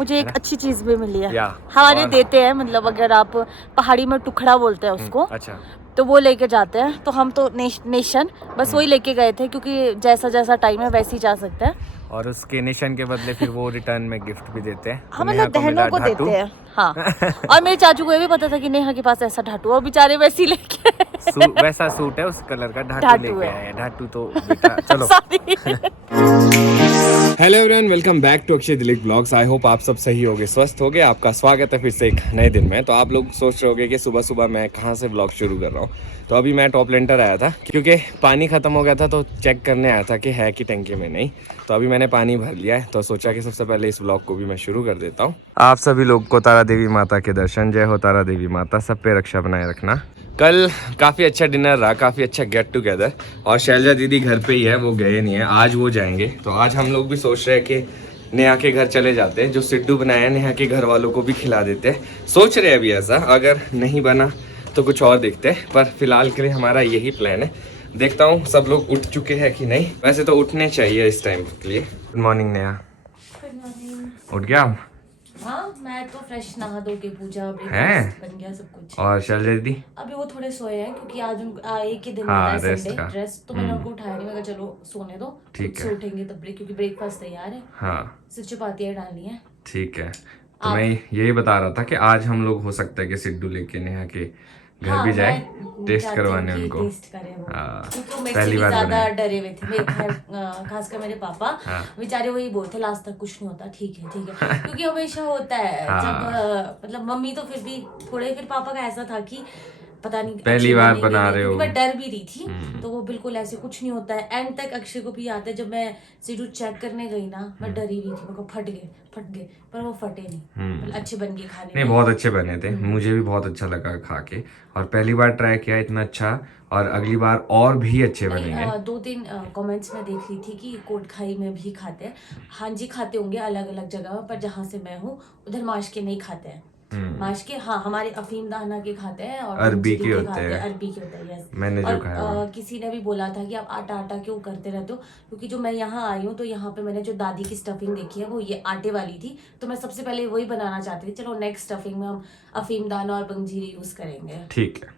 मुझे एक अच्छी चीज भी मिली है। या हमारे देते हैं, मतलब अगर आप पहाड़ी में टुकड़ा बोलते हैं उसको, अच्छा, तो वो लेके जाते हैं। तो हम तो नेशन बस वही लेके गए थे, क्योंकि जैसा जैसा टाइम है वैसे ही जा सकते हैं। और उसके निशान के बदले फिर वो रिटर्न में गिफ्ट भी देते हैं। हाँ, मतलब बहनों को देते हैं। हाँ और मेरे चाचू को ये भी पता था कि नेहा के पास ऐसा ढाटू, और बेचारे वैसे ही लेके वैसा सूट है उस कलर का, ढाटू लेके आए हैं। ढाटू तो बेटा चलो। Hello everyone, welcome back to Akshay Dilip blogs. I hope आप सब सही होगे, स्वस्थ होगे। आपका स्वागत है फिर से एक नए दिन में। तो आप लोग सोच रहे होगे कि सुबह सुबह मैं कहाँ से ब्लॉग शुरू कर रहा हूँ। तो अभी मैं टॉप लेंटर आया था, क्योंकि पानी ख़त्म हो गया था, तो चेक करने आया था कि है कि टंकी में नहीं। तो अभी मैंने पानी भर लिया है, तो सोचा कि सबसे पहले इस ब्लॉग को भी मैं शुरू कर देता हूँ। आप सभी लोग को तारा देवी माता के दर्शन। जय हो तारा देवी माता, सब पे रक्षा बनाए रखना। कल काफ़ी अच्छा डिनर रहा, काफ़ी अच्छा गेट टुगेदर। और शैलजा दीदी घर पे ही है, वो गए नहीं है, आज वो जाएंगे। तो आज हम लोग भी सोच रहे हैं कि नेहा के घर चले जाते हैं। जो सिड्डू बनाया है नेहा के घर वालों को भी खिला देते हैं। सोच रहे हैं अभी ऐसा, अगर नहीं बना तो कुछ और देखते हैं, पर फिलहाल के लिए हमारा यही प्लान है। देखता हूँ सब लोग उठ चुके हैं कि नहीं। वैसे तो उठने चाहिए इस टाइम के लिए। Good morning Neha. Good morning. उठ गया आप? हाँ, मैं तो फ्रेश नहा धो के पूजा ब्रेकफास्ट बन गया सब कुछ। और शैलजा दीदी अभी वो थोड़े सोए हैं, क्योंकि आज उनका एक ही दिन हाँ, होता है रेस्ट संडे का। रेस्ट। तो मैंने उनको उठाया नहीं, मैं कहा चलो सोने दो, ठीक खुद से उठेंगे तब क्योंकि ब्रेकफास्ट तैयार है। हाँ सिर्फ चपातियाँ डालनी है। ठीक है। तो मैं यही बता रहा था कि आज हम लोग हो सकता है कि सिड्डू लेके नेहा के घर भी जाए, टेस्ट करवाने उनको। टेस्ट करें वो, क्योंकि वो मेरे से पहली भी बार ज्यादा बनाया। डरे हुए थे। मेरे खासकर मेरे पापा बेचारे वही बोलते लास्ट तक कुछ नहीं होता, ठीक है ठीक है। क्योंकि हमेशा होता है जब मतलब मम्मी तो फिर भी थोड़े, फिर पापा का ऐसा था कि पता नहीं पहली बार बना रहे हो। मैं डर भी रही थी। तो वो बिल्कुल ऐसे कुछ नहीं होता है। एंड तक अक्षय को भी आता है, जब मैं सिड्डू चेक करने गई ना, मैं डरी हुई थी, मेरे को फट गए, पर वो फटे नहीं। मतलब अच्छे बन गए खाने नहीं, बहुत अच्छे बने थे। मुझे भी बहुत अच्छा लगा खा के, और पहली बार ट्राई किया इतना अच्छा, और अगली बार और भी अच्छे बनेंगे। 2-3 कमेंट्स में देख रही थी कि कोटखाई में भी खाते हैं। हाँ जी, खाते होंगे अलग अलग जगह पर जहाँ से मैं हूँ उधर माश के नहीं खाते हैं। माश के हाँ, हमारे अफीम दाना के खाते हैं, और अरबी के होते हैं। अरबी के होते हैं, यस। मैंने जो और खाया किसी ने भी बोला था कि आप आटा क्यों करते रहते हो, क्योंकि जो मैं यहाँ आई हूँ तो यहाँ पे मैंने जो दादी की स्टफिंग देखी है वो ये आटे वाली थी। तो मैं सबसे पहले वही बनाना चाहती थी। चलो नेक्स्ट स्टफिंग में हम अफीम दाना और पंजीरी यूज करेंगे। ठीक है।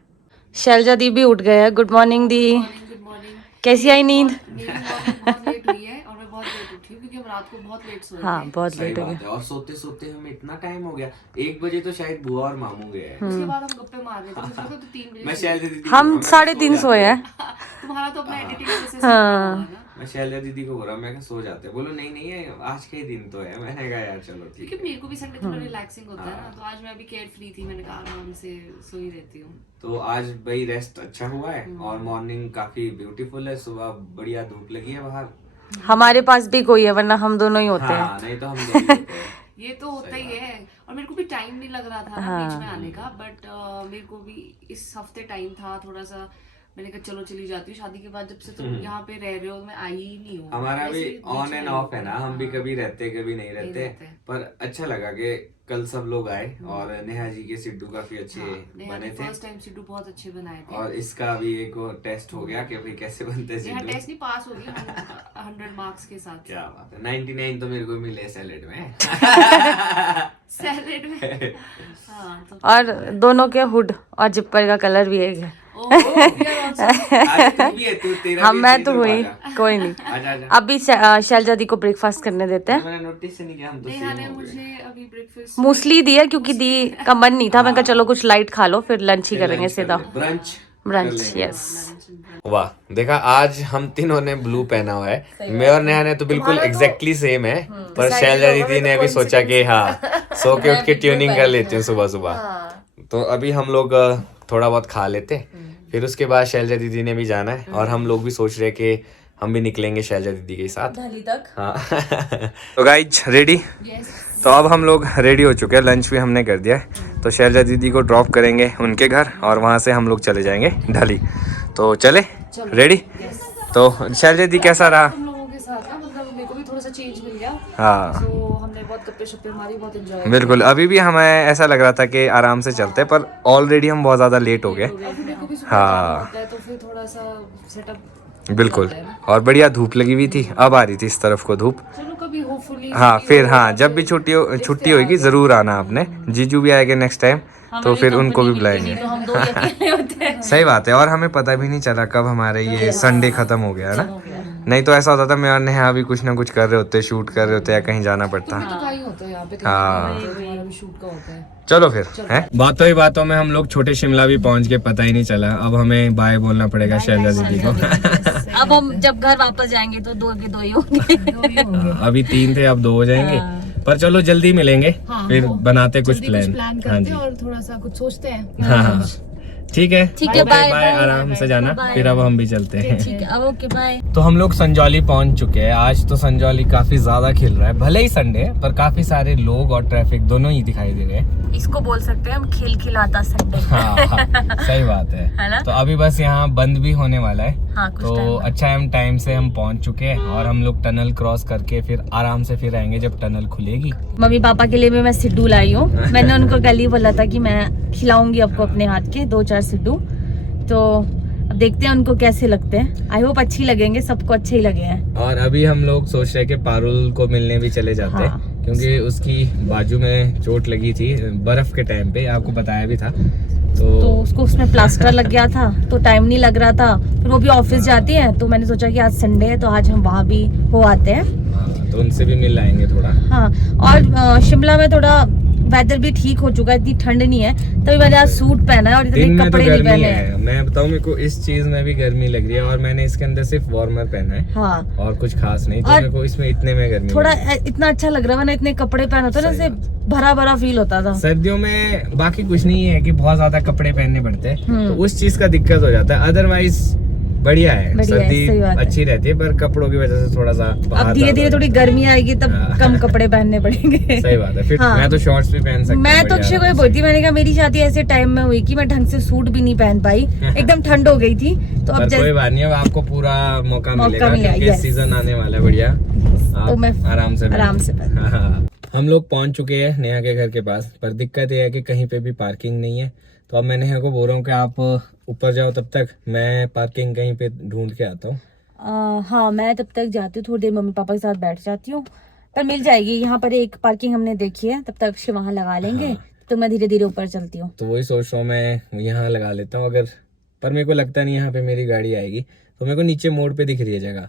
शैलजा दी भी उठ गए हैं। गुड मॉर्निंग दी। Good morning. कैसी आई नींद? मेरी मॉर्निंग बहुत लेट हुई है, और मैं बहुत लेट उठी हूँ क्योंकि हम रात को बहुत लेट सोए थे। हाँ, बहुत सही लेट हो बात गया। है। और सोते सोते हमें इतना टाइम हो गया, 1 बजे तो शायद बुआ और मामू गए हैं। उसके बाद हम गप्पे मार रहे थे, मुझे लगा तो 3 बजे मैं शैलजा दीदी हम 3:30 सोए हैं। तुम्हारा तो अपना एडिटिंग की वजह से सोना होगा ना। मैं शैलजा दीदी को बोल रहा, मैं कहा सो जाते हैं। बोलो नहीं नहीं है, आज के ही दिन तो है। मैंने कहा यार चलो ठीक क्योंकि है। मेरे को भी संडे थोड़ा रिलैक्सिंग होता है ना, तो आज मैं भी केयर फ्री थी, मैंने कहा आराम से सो ही रहती हूँ। तो आज भाई रेस्ट अच्छा हुआ है, और मॉर्निंग काफी ब्यूटीफुल है। सुबह बढ़िया धूप लगी है बाहर। हमारे पास भी कोई है, वरना हम दोनों ही होते हैं। हाँ, नहीं तो हम दो ही होते हैं। ये तो होता ही है। और मेरे को भी टाइम नहीं लग रहा था ना बीच में आने का, बट मेरे को भी इस हफ्ते टाइम था थोड़ा सा। मैंने कहा चलो चली जाती हूँ। शादी के बाद जब से तुम यहाँ पे रह रहे हो, मैं आई ही नहीं हूँ। हमारा भी ऑन एंड ऑफ है ना, हम भी कभी रहते कभी नहीं रहते। पर अच्छा लगा कि कल सब लोग आए, और नेहा जी के सिड्डू काफी अच्छे बने थे। फर्स्ट टाइम सिड्डू बहुत अच्छे बनाए थे। और इसका भी एक टेस्ट हो गया कि भाई कैसे बनते हैं सिड्डू। टेस्ट नहीं पास हो गई 100 मार्क्स के साथ। क्या बात है। 99 तो मेरे को मिले सैलेड में। सैलेड में। हाँ, तो और दोनों के हुड और जिपर का कलर भी एक है। मैं तो हुई, कोई नहीं। अभी शैलजा दी को ब्रेकफास्ट करने देते हैं। मैंने नोटिस नहीं किया, हम तो नेहा सेम ने हो गए। मुझे अभी ब्रेकफास्ट मूसली दी है, क्योंकि दी का मन नहीं था। मैं कहा चलो कुछ लाइट खा लो, फिर लंच ही करेंगे सीधा। Brunch, yes. वाह, देखा आज हम तीनों ने ब्लू पहना हुआ है। मैं और नेहा ने तो बिल्कुल एग्जैक्टली सेम है, पर शैलजा दीदी ने भी सोचा कि हाँ सो के उठ के ट्यूनिंग कर लेती हूँ सुबह सुबह। तो अभी हम लोग थोड़ा बहुत खा लेते, फिर उसके बाद शैलजा दीदी ने भी जाना है, और हम लोग भी सोच रहे कि हम भी निकलेंगे शैलजा दीदी के साथ दिल्ली तक। हाँ। तो गाइज रेडी? तो अब हम लोग रेडी हो चुके हैं, लंच भी हमने कर दिया है। तो शैलजा दीदी को ड्रॉप करेंगे उनके घर, और वहाँ से हम लोग चले जाएंगे ढली। तो चले रेडी? तो शैलजा दी कैसा रहा? तुम लोगों के साथ ना, मतलब मेरे को भी थोड़ा सा चेंज मिल गया। हाँ तो हमने बहुत गप्पे शप्पे मारी, बहुत एंजॉय। बिल्कुल। अभी भी हमें ऐसा लग रहा था कि आराम से चलते, पर ऑलरेडी हम बहुत ज़्यादा लेट हो गए। हाँ तो फिर थोड़ा सा सेटअप बिल्कुल। और बढ़िया धूप लगी हुई थी, अब आ रही थी इस तरफ को धूप। चलो कभी होपफुली हाँ फिर हाँ, जब भी छुट्टी होगी जरूर आना आपने। जीजू भी आएंगे नेक्स्ट टाइम, तो फिर उनको भी बुलाएंगे। तो हम 2 ही अकेले होते हैं। सही बात है, और हमें पता भी नहीं चला कब हमारे ये संडे खत्म हो गया है ना। नहीं तो ऐसा होता था मैं और नेहा भी कुछ ना कुछ कर रहे होते, शूट कर रहे होते या कहीं जाना पड़ता। होता है यहाँ पे, हाँ हमारा भी शूट का होता है। चलो फिर है। बातों ही बातों में हम लोग छोटे शिमला भी पहुंच के, पता ही नहीं चला। अब हमें बाय बोलना पड़ेगा शैलजा दीदी को। अब हम जब घर वापस जाएंगे तो 2 के 2 ही होंगे। अभी 3 थे, अब 2 हो जाएंगे। पर चलो जल्दी मिलेंगे, फिर बनाते कुछ प्लान। हाँ जी, और थोड़ा सा कुछ सोचते हैं। हाँ ठीक है, ठीक है, बाय बाय, आराम से जाना। फिर अब हम भी चलते हैं। ठीक है, अब ओके बाय। तो हम लोग संजौली पहुंच चुके हैं। आज तो संजौली काफी ज्यादा खिल रहा है, भले ही संडे है पर काफी सारे लोग और ट्रैफिक दोनों ही दिखाई दे रहे हैं। इसको बोल सकते हैं हम खिलखिलाता संडे। हाँ, सही बात है ना? तो अभी बस यहाँ बंद भी होने वाला है। हाँ, कुछ तो टाइम अच्छा है, हम टाइम से हम पहुंच चुके हैं और हम लोग टनल क्रॉस करके फिर आराम से फिर आएंगे जब टनल खुलेगी। मम्मी पापा के लिए भी मैं सिड्डू लाई हूँ। मैंने उनको कल ही बोला था कि मैं खिलाऊंगी आपको अपने हाथ के 2-4 सिड्डू। तो अब देखते हैं उनको कैसे लगते हैं। आई होप अच्छी लगेंगे, सबको अच्छे ही लगे हैं। और अभी हम लोग सोच रहे हैं कि पारुल को मिलने भी चले जाते हैं। हाँ। क्योंकि उसकी बाजू में चोट लगी थी बर्फ के टाइम पे, आपको बताया भी था। तो उसको उसमें प्लास्टर लग गया था, तो टाइम नहीं लग रहा था। फिर वो भी ऑफिस जाती है, तो मैंने सोचा कि आज संडे है तो आज हम वहाँ भी हो आते हैं। हाँ, तो उनसे भी मिल आएंगे थोड़ा। हाँ, और शिमला में थोड़ा वेदर भी ठीक हो चुका है, इतनी ठंड नहीं है, तभी मैंने आज सूट पहना है और दिन इतने में कपड़े तो नहीं गर्मी पहने है। हैं। मैं बताऊं, मेरे को इस चीज में भी गर्मी लग रही है और मैंने इसके अंदर सिर्फ वार्मर पहना है। हाँ, और कुछ खास नहीं, तो और मेरे को इसमें इतने में गर्मी थोड़ा लग रही इतना अच्छा लग रहा है ना, इतने कपड़े पहना था ना, सही जैसे भरा भरा फील होता था। है। सर्दियों में बाकी कुछ नहीं है कि बहुत ज्यादा कपड़े पहनने पड़ते हैं, तो उस चीज का दिक्कत हो जाता है। अदरवाइज बढ़िया है, बढ़िया है, सर्दी सही बात है। अच्छी रहती है, पर कपड़ों की वजह से थोड़ा सा अब बाहर धीरे धीरे ज्यादा थोड़ी हो जाता है। गर्मी आएगी तब हाँ। कम कपड़े पहनने पड़ेंगे। सही बात है। फिर हाँ। मैं तो शॉर्ट्स भी पहन सकता हूँ। मैं तो बढ़िया अक्षय को ये आराम से। बोलती, मैंने कहा मेरी शादी ऐसे टाइम में हुई कि मैं ढंग से सूट भी नहीं पहन पाई, एकदम ठंड हो गई थी। तो पर अब कोई बात नहीं, अब आपको पूरा मौका मिलेगा मिलेगा, क्योंकि yes। सीजन आने वाला है बढ़िया। तो मैं आराम से आराम से पहन। हाँ। हम लोग पहुंच चुके हैं नेहा के घर के पास, पर दिक्कत ये है कि कहीं पे भी पार्किंग नहीं है। तो अब मैं नेहा को बोल रहा हूँ कि आप ऊपर जाओ, तब तक मैं पार्किंग कहीं पे ढूंढ के आता हूँ। हाँ, मैं तब तक जाती हूँ, थोड़ी देर मम्मी पापा के साथ बैठ जाती हूँ, पर मिल जाएगी। यहाँ पर एक पार्किंग हमने देखी है, तब तक अक्षय वहाँ लगा लेंगे। तो मैं धीरे धीरे ऊपर चलती हूँ। तो वही सोच रहा हूँ मैं यहाँ लगा लेता हूँ अगर, पर मेरे को लगता नहीं यहाँ पे मेरी गाड़ी आएगी। तो मेरे को नीचे मोड़ पे दिख रही है जगह,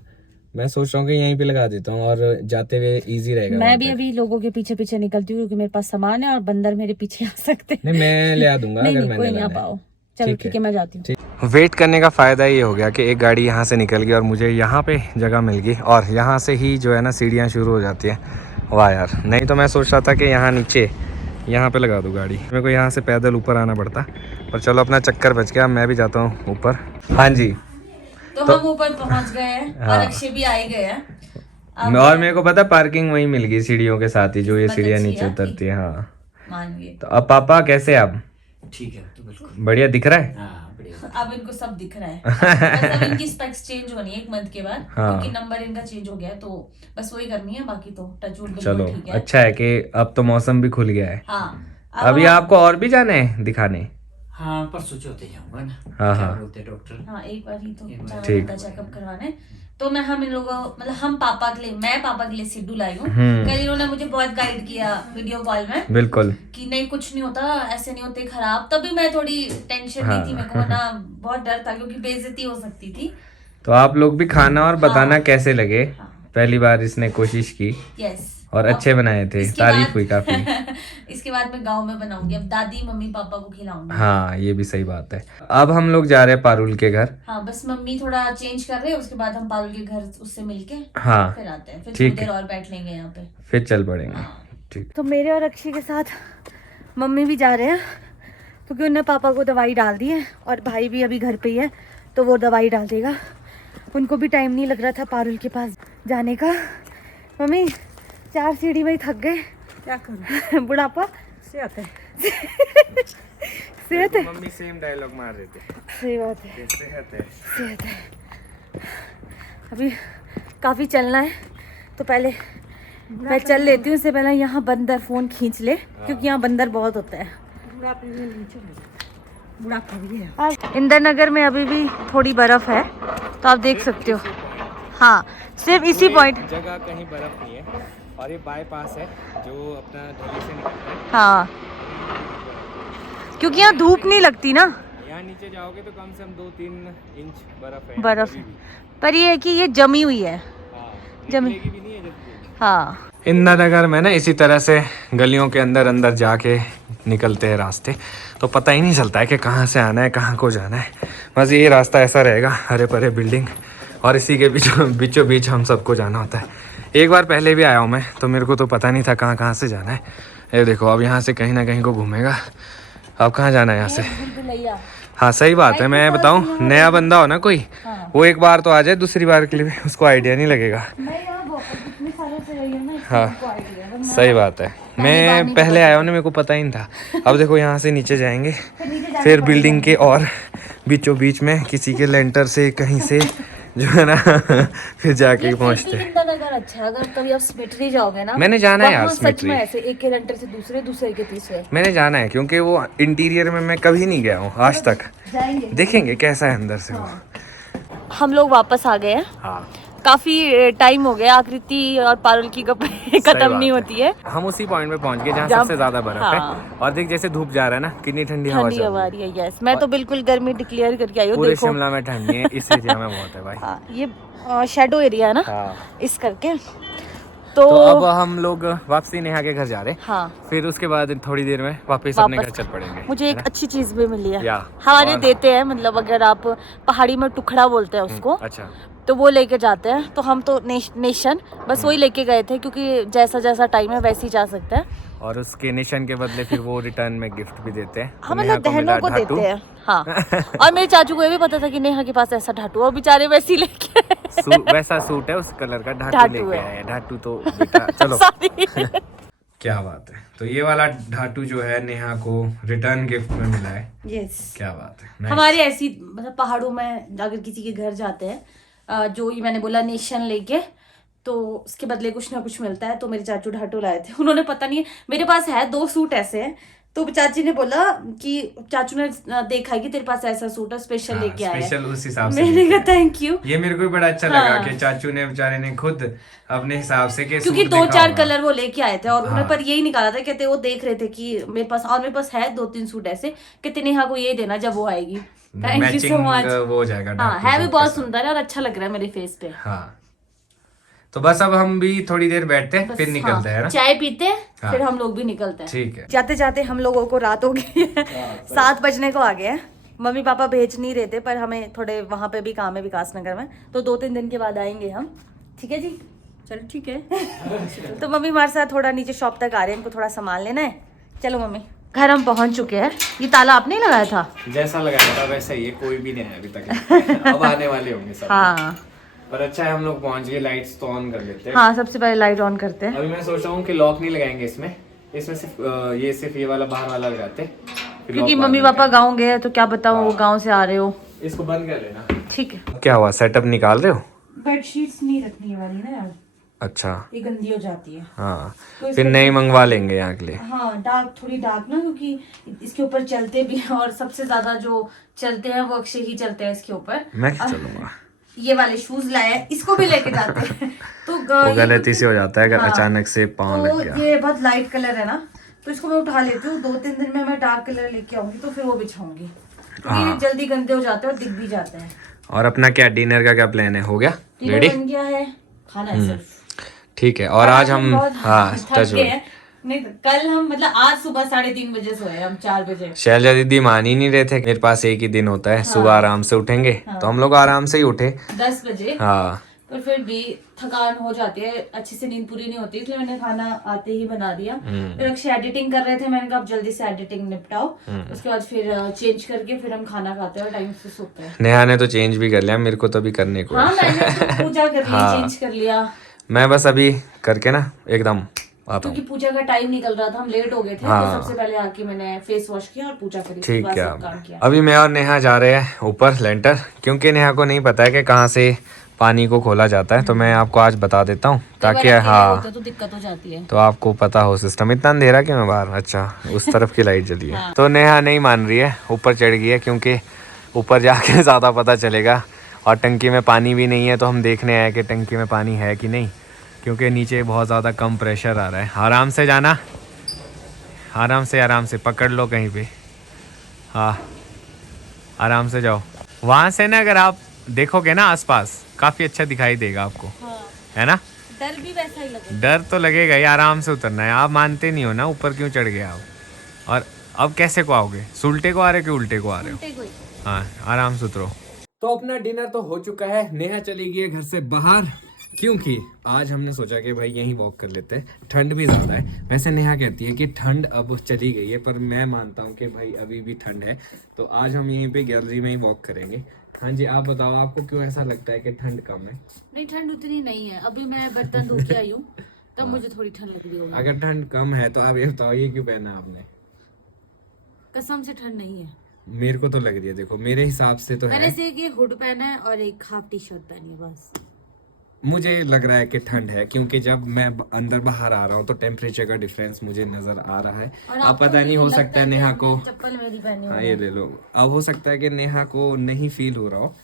मैं सोच रहा हूँ कि यहीं पे लगा देता हूँ और जाते हुए इजी रहेगा। मैं भी अभी लोगों के पीछे पीछे निकलती हूँ क्योंकि मेरे पास सामान है और बंदर मेरे पीछे आ सकते हैं। नहीं, मैं ले आ दूंगा नहीं, अगर नहीं, कोई मैंने नहीं आ लाना है। पाओ। चलो ठीक है, मैं जाती हूँ। वेट करने का फ़ायदा ये हो गया कि एक गाड़ी यहाँ से निकल गई और मुझे यहाँ पे जगह मिल गई, और यहाँ से ही जो है ना सीढ़ियाँ शुरू हो जाती हैं। वाह यार, नहीं तो मैं सोच रहा था कि यहाँ नीचे यहाँ पे लगा दूँ गाड़ी, मेरे को यहाँ से पैदल ऊपर आना पड़ता। पर चलो अपना चक्कर बच गया, मैं भी जाता हूँ ऊपर। हाँ जी, तो हम ऊपर पहुँच गए हैं और अक्षय भी आ ही गए हैं। और मेरे को पता पार्किंग वहीं मिल गई सीढ़ियों के साथ ही, जो ये बहुत सीढ़ियाँ अच्छी नीचे है उतरती है। हाँ, मान गए। तो अब पापा कैसे आप? ठीक है, तो बिल्कुल बढ़िया दिख रहा है। हाँ बढ़िया। अब इनको सब दिख रहा है। बस अब इनकी स्पेक्स चेंज होनी है 1 मंथ के बाद, हाँ। क्योंकि नंबर इनका चेंज हो गया है, तो बस वही करनी है। बाकी तो टच वुड चलो बिल्कुल ठीक है। अच्छा है कि अब तो मौसम भी खुल गया है। हाँ, अभी आपको और भी जाना है दिखाने? हाँ परसों चौथे जाऊंगा ना। हाँ, क्या हाँ। बोलते हैं डॉक्टर? हाँ, एक बार ही तो जाना ठीक। होता है चेकअप करवाने। तो मैं हम इन लोगों मतलब हम पापा के लिए, मैं पापा के लिए सिड्डू लाई हूँ। कल इन्होंने मुझे बहुत गाइड किया वीडियो कॉल में बिल्कुल कि नहीं कुछ नहीं होता, ऐसे नहीं होते खराब। तभी मैं थोड़ी टेंशन नहीं थी, मेरे को ना बहुत डर था क्योंकि बेइज्जती हो सकती थी। तो आप लोग भी खाना और बताना कैसे लगे। हाँ। पहली बार इसने कोशिश की यस, और अच्छे बनाए थे, इसके तारीफ बाद- हुई काफी। इसके बाद मैं गांव में बनाऊंगी, अब दादी मम्मी पापा को खिलाऊंगी। हाँ, ये भी सही बात है। अब हम लोग जा रहे हैं पारुल के घर। हाँ, बस मम्मी थोड़ा चेंज कर रहे हैं, उसके बाद हम पारुल के घर उससे मिलके हाँ फिर आते हैं। फिर ठीक थोड़ी देर है। और बैठ लेंगे यहाँ पे। फिर चल पड़ेंगे। ठीक। तो मेरे और अक्षय के साथ मम्मी भी जा रहे हैं क्योंकि उन्होंने पापा को दवाई डाल दी है और भाई भी अभी घर पे ही है, तो वो दवाई डाल देगा। उनको भी टाइम नहीं लग रहा था पारुल के पास जाने का। मम्मी 4 सीढ़ी में ही थक गए, क्या करूं। बुढ़ापा सेहत है। सेहत है, मम्मी सेम डायलॉग मार रहे थे। सही बात है, सेहत है। सेहत है। अभी काफ़ी चलना है, तो पहले मैं चल लेती हूँ। उससे पहले यहाँ बंदर फ़ोन खींच ले, क्योंकि यहाँ बंदर बहुत होता है। इंदर नगर में अभी भी थोड़ी बर्फ़ है, तो आप देख सकते हो। हाँ सिर्फ इसी पूरे पॉइंट। जगह कहीं बर्फ नहीं है और ये बाईपास है जो अपना दिल्ली से निकलता है। हाँ क्योंकि यहाँ धूप नहीं लगती ना, यहाँ नीचे जाओगे तो कम से कम 2-3 इंच बर्फ है बर्फ। अभी भी। पर ये है कि ये जमी हुई है। हाँ, जमी। निकलेगी भी नहीं है जल्दी। हाँ इंदिरानगर में ना इसी तरह से गलियों के अंदर अंदर जाके निकलते हैं रास्ते, तो पता ही नहीं चलता है कि कहाँ से आना है कहाँ को जाना है। बस ये रास्ता ऐसा रहेगा, हरे भरे बिल्डिंग और इसी के बीचों बीच हम सबको जाना होता है। एक बार पहले भी आया हूँ मैं, तो मेरे को तो पता नहीं था कहाँ कहाँ से जाना है। ये देखो अब यहाँ से कहीं ना कहीं को घूमेगा। अब कहाँ जाना है यहाँ से? हाँ सही बात है। मैं बताऊँ, नया बंदा हो ना कोई, वो एक बार तो आ जाए, दूसरी बार के लिए उसको आइडिया नहीं लगेगा। हाँ सही बात है। मैं पहले आया हूँ ना, मेरे को पता ही नहीं था। अब देखो यहाँ से नीचे जाएंगे, फिर बिल्डिंग के और बीचों बीच में किसी के लेंटर से कहीं से जो है ना फिर जाके पहुँचते हैं। इंदिरानगर अच्छा है, अगर कभी आप स्मिटरी जाओगे ना, मैंने जाना है यार वहाँ सच स्मिटरी। में ऐसे एक के लेंटर से दूसरे, दूसरे के तीसरे। मैंने जाना है क्योंकि वो इंटीरियर में मैं कभी नहीं गया हूँ आज तक। जाएंगे, देखेंगे कैसा है अंदर से वो। हम लोग वापस आ गए हैं। हाँ काफी टाइम हो गया, आकृति और पारुल की गप्पे खत्म नहीं होती है। हम उसी पॉइंट पे पहुंच गए जहाँ जहाँ- सबसे ज्यादा बर्फ हाँ। है। और देख जैसे धूप जा रहा है ना, कितनी ठंडी हवा ठंडी चल हवा आ रही है। रही है। यस, मैं तो बिल्कुल गर्मी डिक्लेयर करके आई हूँ। पूरे देखो शिमला में ठंडी है, इस एरिया में बहुत है भाई। हाँ, ये शेडो एरिया है ना, हाँ। इस करके तो अब हम लोग वापसी नेहा के घर जा रहे हैं। हाँ, फिर उसके बाद थोड़ी देर में वापस अपने घर चल पड़ेंगे। मुझे एक अच्छी चीज भी मिली है। या, हमारे और- देते हैं, मतलब अगर आप पहाड़ी में टुकड़ा बोलते हैं उसको, अच्छा तो वो लेके जाते हैं। तो हम तो नेशन बस वही लेके गए थे, क्योंकि जैसा जैसा टाइम है वैसे ही जा सकते हैं। और उसके निशान के बदले फिर वो रिटर्न में गिफ्ट भी देते हैं। हाँ, नेहा मतलब को मिला बहनों को ढाटू। देते हैं। हाँ और मेरे चाचू को ये भी पता था कि नेहा के पास ऐसा ढाटू, और बेचारे वैसे ही लेके वैसा सूट है उस कलर का, ढाटू ढाटू लेके है। आए। ढाटू तो बेटा चलो Sorry। क्या बात है। तो ये वाला ढाटू जो है नेहा को रिटर्न गिफ्ट में मिला है। यस, क्या बात है। Nice। हमारे ऐसी मतलब पहाड़ों में अगर किसी के घर जाते हैं, जो ये मैंने बोला नेशन लेके, तो उसके बदले कुछ ना कुछ मिलता है। तो मेरे चाचू ढाटू लाए थे। उन्होंने पता नहीं, मेरे पास है 2 सूट ऐसे हैं, तो चाची ने बोला कि चाचू ने देखा है कि तेरे पास ऐसा सूट है, स्पेशल लेके आया है। स्पेशल उस हिसाब से मैंने कहा थैंक यू। ये मेरे को भी बड़ा अच्छा लगा हाँ। कि चाचू ने बेचारे ने खुद अपने हिसाब से के क्योंकि सूट 2-4 देखा होगा। कलर वो लेके आए थे, और उन्हें हाँ। पर यही निकाला था, कहते वो देख रहे थे कि मेरे पास, और मेरे पास है 2-3 सूट ऐसे, कहते नेहा को ये देना जब वो आएगी। Thank you so much. वो हो जाएगा हाँ, ढाटू है भी सूट बहुत के साथ। सुंदर है और अच्छा लग रहा है मेरे फेस पे। हाँ तो बस अब हम भी थोड़ी देर बैठते हैं, बस, फिर निकलते हैं हाँ, ना। चाय पीते हैं, हाँ। फिर हम लोग भी निकलते हैं। ठीक है। जाते जाते हम लोगों को रात हो गई है, 7 बजने को आ गए हैं। मम्मी पापा भेज नहीं रहे थे, पर हमें थोड़े वहाँ पे भी काम है विकास नगर में, तो 2-3 दिन के बाद आएंगे हम। ठीक है जी, चलो ठीक है। तो मम्मी हमारे साथ थोड़ा नीचे शॉप तक आ रहे हैं, इनको थोड़ा सामान लेना है। चलो मम्मी, घर हम पहुंच चुके हैं। ये ताला आपने ही लगाया था? जैसा लगाया था वैसा ही है, कोई भी नहीं है अभी तक। अब आने वाले होंगे सब। हाँ पर अच्छा है हम लोग पहुंच गए। लाइट्स तो ऑन कर लेते हैं। हाँ, सबसे पहले लाइट ऑन करते हैं। अभी मैं सोच रहा हूँ कि लॉक नहीं लगाएंगे इसमें सिर्फ ये वाला बाहर वाला लगाते हैं। फिर क्योंकि lock बाद मम्मी में पापा गाँव गए हैं, तो क्या पता वो गाँव से आ रहे हो। इसको बंद कर लेना। ठीक है। क्या हुआ, सेटअप निकाल रहे हो? बेडशीट्स नहीं रखनी वाली ना यार, अच्छा ये गंदी हो जाती है। हाँ, तो फिर नई मंगवा लेंगे यहाँ के लिए। हाँ, डार्क, थोड़ी डार्क ना, क्योंकि इसके ऊपर चलते भी हैं, और सबसे ज्यादा जो चलते हैं वो अक्षय ही चलते हैं इसके ऊपर। मैं क्या चलूंगा। ये वाले शूज लाए हैं, इसको भी लेके जाते हैं। तो वो गलती से हो जाता है अगर हाँ, अचानक से पाँव तो लग गया। ये बहुत लाइट कलर है ना, तो इसको मैं उठा लेती हूँ। 2-3 दिन में मैं डार्क कलर लेके आऊंगी, तो फिर वो बिछाऊंगी, क्योंकि ये जल्दी गंदे हो जाते हैं और दिख भी जाते हैं। और अपना क्या डिनर का क्या प्लान है, हो गया डिनर रेडी? बन गया है, खाना है सिर्फ। ठीक है। और आज हम बहुत हाँ थक टच गए हैं। नहीं तो कल हम, मतलब आज सुबह 3:30 बजे सोए हम, 4 बजे। शैलजा दीदी मान ही नहीं रहे थे। मेरे पास एक ही दिन होता है, सुबह आराम से उठेंगे, तो हम लोग आराम से ही उठे 10 बजे। हाँ। पर फिर भी थकान हो जाती है, अच्छे से नींद पूरी नहीं होती, इसलिए मैंने खाना आते ही बना दिया। फिर अक्षय एडिटिंग कर रहे थे, मैंने कहा अब जल्दी से एडिटिंग निपटाओ, उसके बाद फिर चेंज करके फिर हम खाना खाते हैं और टाइम से सोते हैं। नेहा ने तो चेंज भी कर लिया, मेरे को तो अभी करने को है। हाँ, मैंने तो पूजा कर ली, चेंज कर लिया, मैं बस अभी करके ना एकदम आता क्योंकि हूँ। पूजा का टाइम निकल रहा था, हम लेट हो गए थे। हाँ। तो सबसे पहले आके मैंने फेस वॉश किया और पूजा करी, उसके ठीक बाद है। सब काम किया। अभी मैं और नेहा जा रहे हैं ऊपर लेंटर, क्योंकि नेहा को नहीं पता है कि कहाँ से पानी को खोला जाता है, तो मैं आपको आज बता देता हूँ ताकि हाँ तो दिक्कत हो जाती है। तो आपको पता हो सिस्टम। इतना अंधेरा क्यों है बाहर? अच्छा, उस तरफ की लाइट जली है। तो नेहा नहीं मान रही है, ऊपर चढ़ गई है, क्योंकि ऊपर जाके ज़्यादा पता चलेगा और टंकी में पानी भी नहीं है, तो हम देखने आए कि टंकी में पानी है कि नहीं, क्योंकि नीचे बहुत ज़्यादा कम प्रेशर आ रहा है। आराम से जाना, आराम से पकड़ लो कहीं पे, हाँ आराम से जाओ। वहाँ से ना अगर आप देखोगे ना आसपास, काफ़ी अच्छा दिखाई देगा आपको, हाँ, है ना। डर भी वैसा ही लगेगा। डर तो लगेगा ही, आराम से उतरना है। आप मानते नहीं हो ना, ऊपर क्यों चढ़ गए आप। और अब कैसे को आओगे, सुलटे को आ रहे हो कि उल्टे को आ रहे हो। उल्टे कोई। हाँ आराम से उतरो। तो अपना डिनर तो हो चुका है, नेहा चली गई है घर से बाहर, क्योंकि आज हमने सोचा कि भाई यहीं वॉक कर लेते हैं, ठंड भी ज़्यादा है। वैसे नेहा कहती है कि ठंड अब चली गई है, पर मैं मानता हूँ कि भाई अभी भी ठंड है, तो आज हम यहीं पे गैलरी में ही वॉक करेंगे। हाँ जी, आप बताओ आपको क्यों ऐसा लगता है कि ठंड कम है। नहीं, ठंड उतनी नहीं है। अभी मैं बर्तन धो के आई हूँ, तब मुझे थोड़ी ठंड लग रही होगी। अगर ठंड कम है तो आप ये बताओ ये क्यों पहना आपने। कसम से ठंड नहीं है। मेरे को तो लग रही है, देखो मेरे हिसाब से तो मैंने है। से एक हुड पहना है और एक हाफ टी शर्ट पहनी है बस। मुझे लग रहा है कि ठंड है, क्योंकि जब मैं अंदर बाहर आ रहा हूँ तो टेम्परेचर का डिफरेंस मुझे नजर आ रहा है। और अब आपको पता नहीं, हो सकता है नेहा को, चप्पल मेरी पहनी हाँ हुई ये है। ले लो, अब हो सकता है कि नेहा को नहीं फील हो रहा हो।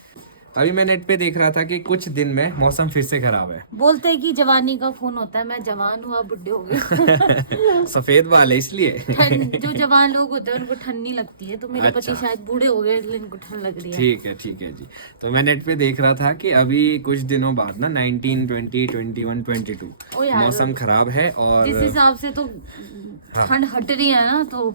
अभी मैं नेट पे देख रहा था कि कुछ दिन में मौसम फिर से खराब है। बोलते हैं कि जवानी का खून होता है, मैं जवान हूँ, अब बुढ़े हो गए। सफेद बाल है इसलिए। ठंड, जो जवान लोग होते हैं उनको ठंड नहीं लगती है, तो मेरे अच्छा। पति शायद बूढ़े हो गए इसलिए इनको ठंड लग रही है। ठीक है जी। तो मैं नेट पे देख रहा था कि अभी कुछ दिनों बाद ना 19, 20, 21, 22 ओ यार, मौसम खराब है। और जिस हिसाब से तो ठंड हट रही है ना, तो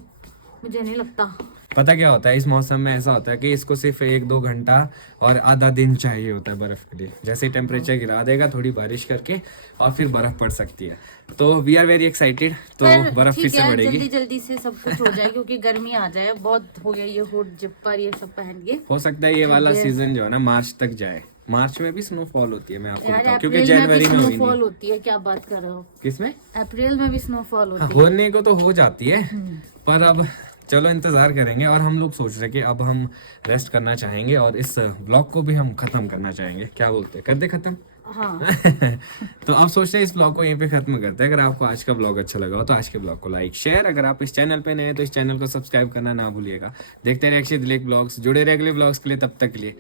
मुझे नहीं लगता। पता क्या होता है, इस मौसम में ऐसा होता है कि इसको सिर्फ 1-2 घंटा और आधा दिन चाहिए होता है बर्फ के लिए। जैसे ही टेम्परेचर गिरा देगा थोड़ी बारिश करके, और फिर बर्फ पड़ सकती है। तो वी आर वेरी एक्साइटेड, तो बर्फ फिर से बढ़ेगी। जल्दी जल्दी से सब कुछ हो जाए, क्योंकि गर्मी आ जाए। बहुत हो गया ये हुड जिपर ये सब पहन के। हो सकता है ये वाला सीजन जो है ना मार्च तक जाए। मार्च में भी स्नोफॉल होती है, मैं आपको यार बताऊं, क्योंकि अप्रैल में भी जनवरी में हुई स्नोफॉल नहीं। होती है, क्या बात कर रहे हो। किसमें? अप्रैल में भी स्नोफॉल हाँ, होती है। होने को तो हो जाती है, पर अब चलो इंतजार करेंगे। और हम लोग सोच रहे कि अब हम रेस्ट करना चाहेंगे और इस ब्लॉग को भी हम खत्म करना चाहेंगे। क्या बोलते हैं, कर दे खत्म? हाँ। तो अब सोचते हैं इस ब्लॉग को यहीं पे खत्म करते हैं। अगर आपको आज का ब्लॉग अच्छा लगा हो तो आज के ब्लॉग को लाइक शेयर, अगर आप इस चैनल पे नए हैं तो इस चैनल को सब्सक्राइब करना ना भूलिएगा। देखते रहिए अक्षय दिलीप ब्लॉग्स, जुड़े रहे अगले ब्लॉग्स के लिए। तब तक के लिए